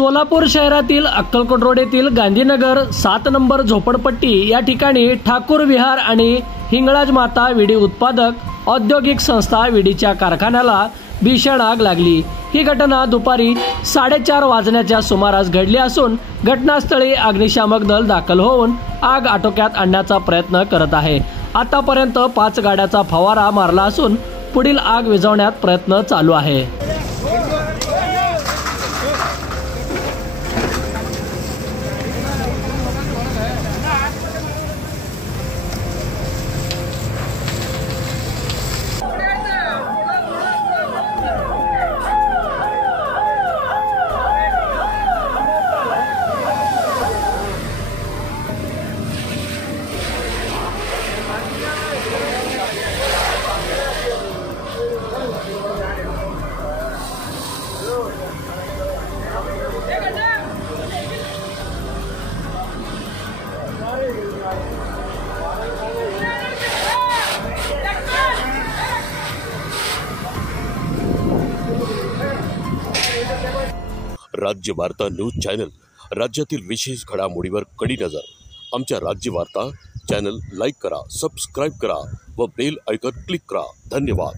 सोलापूर शहरातील अक्कलकोट रोड येथील गांधीनगर 7 नंबर झोपडपट्टी या ठिकाणी ठाकूर विहार आणि हिंगळाज माता विडी उत्पादक औद्योगिक संस्था विडीच्या कारखान्याला भीषण आग लागली। ही घटना दुपारी 4:30 वाजण्याच्या सुमारास घडली असून घटनास्थळी अग्निशामक दल दाखल होऊन आग आटोक्यात आणण्याचा प्रयत्न करत आहे। आतापर्यंत 5 गाड्याचा फवारा मारला असून पुढील आग विझवण्यात प्रयत्न चालू आहे। राज्य वार्ता न्यूज चॅनल, राज्यातील विशेष घडामोडीवर कडी नजर। आमच्या राज्य वार्ता चॅनल लाईक करा, सबस्क्राइब करा व बेल आयकॉन क्लिक करा। धन्यवाद।